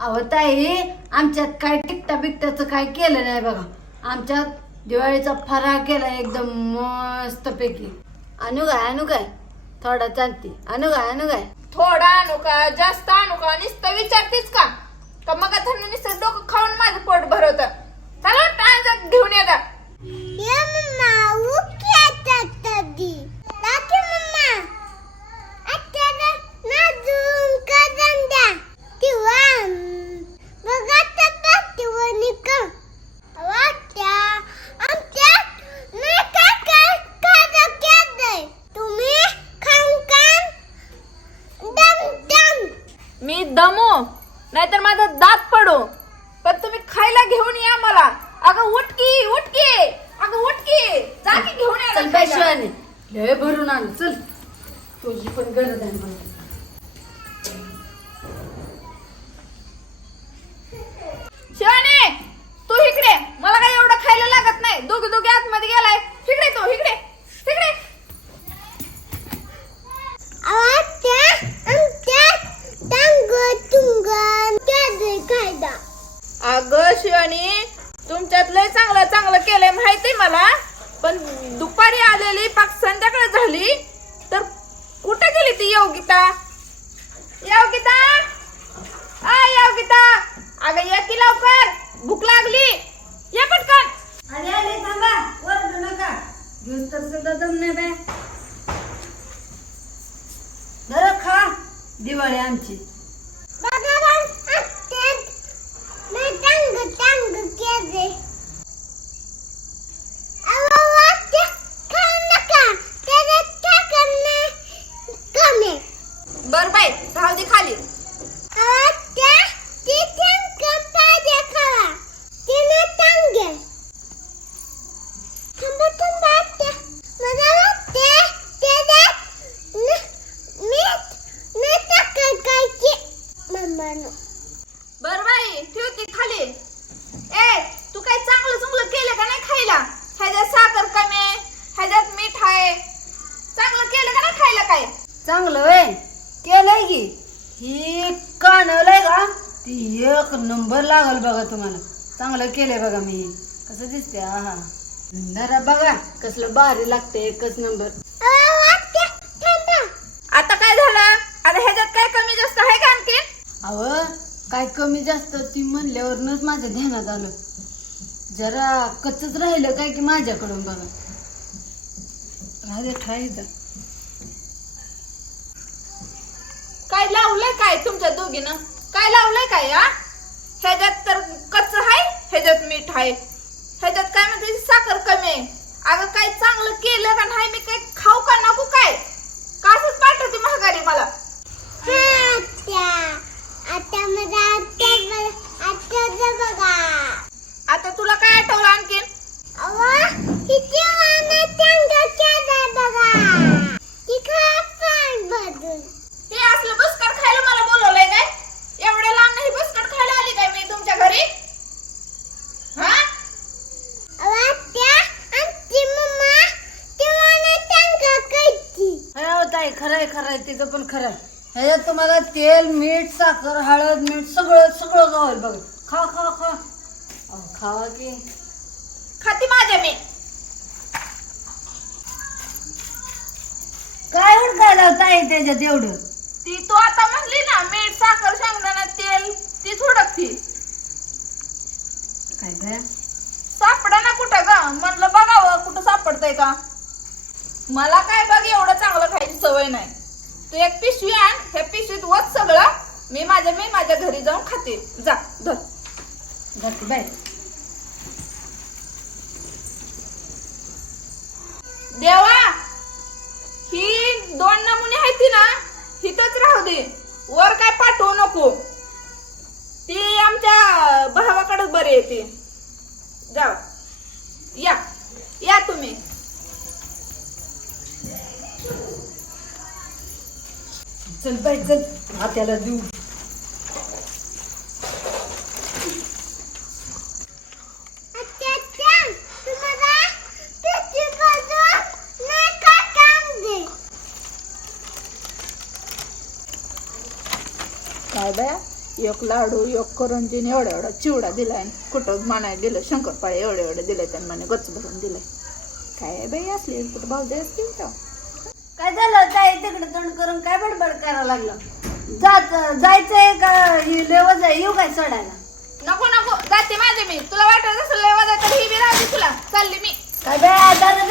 अहो ताई आमच्यात काय टिकटा बिकटाचं काय केलं नाही बघा. आमच्यात दिवाळीचा फराळ केला एकदम मस्त पैकी आणू काय आणू काय थोडा चालती. आणू काय आणू काय थोडा आणू का जास्त आणू का नुसतं विचारतेस का? का मग आता नुसतं डोकं खाऊन माझं पोट भरवत. चला घेऊन येतात. मी दमो नाहीतर माझा दात पडो. पण तुम्ही खायला घेऊन या मला. अगं उठकी उठकी. अगं उठकी. जा की घेऊन या चल ना बाई खायला. शिवानी लय भरून आण. चल. तुझी पण गरज आहे मला शिवानी तू इकडे मला काही एवढं खायला लागत नाही दोघे दोघे आतमध्ये गेलाय इकडे तो इकडे इकडे आवत्या आमच्या टांग तुंगन केलंय कायदा अगं तुमच्यात लय चांगलं चांगलं केलंय माहिती मला. पण दुपारी आलेली पाक संध्याकाळ झाली तर कुठे गेली ती योगिता? योगिता? आ योगिता! अगं ये की लवकर. भूक लागली ये पटकन आले आले थांबा वरडू नका घेऊन तर सुद्धा दम नाही बाय बरं खा दिवाळी आमची बघा आत्या मी टांग टांग केलंय आवत्या खाऊ नका त्याच्यात टाकन नाही कमी बर बाई राहू दे खाली आवत्या ती टांग पाहिजे खावा तिने टांगे थांबा थांबा आत्या मला वाटते त्याच्यात न- मीठ न टाकन काय की मम्मानो बर बाई ठेवते खाली. ए तू काय चांगलं चांगलं केलं का नाही खायला? ह्याच्यात साखर कमी आहे ह्याच्यात मीठ आहे. चांगलं केलं का नाही खायला काय चांगलं वे केलंय की. ही कानवलंय का? ती एक नंबर लागल बघा तुम्हाला. चांगलं केलंय बघा मी. कसं दिसते हा जरा बघा. कसलं भारी लागते एकच नंबर. आता काय झालं? आता ह्याच्यात काय कमी जास्त आहे का आणखी? अव काय कमी जास्त ती म्हणल्यावरनच माझ्या ध्यानात आलं. जरा कच्चच राहिलं काय की माझ्याकडून बघा. राहू ठा काय तुमच्या दोघीनं? काय लावलंय काय हा? ह्याच्यात तर कच्च आहे ह्याच्यात मीठ आहे ह्याच्यात काय म्हणते साखर कमी आहे. अगं काय चांगलं केलं का नाही मी काय खाऊ का नको काय? कासच पाठवते महागारी मला? आता आता मला बघा आत्याचं बघा आता तुला काय आठवलं आणखीन अवा किती वाना चांगलं केलं बघा ती खा पान भरून हे असलं बुसकट खायला मला बोलवलंय काय एवढ्या लांब नाही बुसकट खायला आली काय मी तुमच्या घरी हा अवा आत्या आमची मम्मा ती वाना चांगलं करती हो ताई खरंय खरंय तिचं पण खरंय. ह्याच्यात तुम्हाला तेल मीठ साखर हळद मीठ सगळं सगळं गावल बघा. खा खा खा. अहो, खावा की. खाती माझ्या मी. काय उडकायला ताई त्याच्यात एवढं? ती तू आता म्हणली ना मीठ साखर शेंगदाणा तेल तीच हुडकती काय काय? सापडा ना कुठं ग? म्हणलं बघावं कुठं सापडतंय का? मला काय बघ एवढं चांगलं खायची सवय नाही. तू एक पिशवी आण ह्या पिशवीत वत सगळं. मी माझ्या मी माझ्या घरी जाऊन खाते. जा धर. जाते बाय देवा ही दोन नमुने आहेत ती ना हिथच राहू दे. वर काय पाठवू नको. ती आमच्या भावाकडेच बरे येते जाऊ या. या तुम्ही. चल बाय चल. हात्याला देऊ. काय बाया? एक लाडू एक करंजीने एवढा एवढा चिवडा दिलाय. कुठं म्हणाय दिलं शंकरपाळे एवढे एवढे दिले त्यांना म्हणे गच्च भरून दिलंय. काय बाई असली कुठं भाऊजी असतील का काय झालं? ताई तिकडे तोंड करून काय बडबड करायला लागलं? जात जायचंय का ही लेवल जाय येऊ काय सोडायला? नको नको. जाते माझे मी. तुला वाटत असेल लय तर ही बी राहते तुला. चालली मी. काय बाय दादा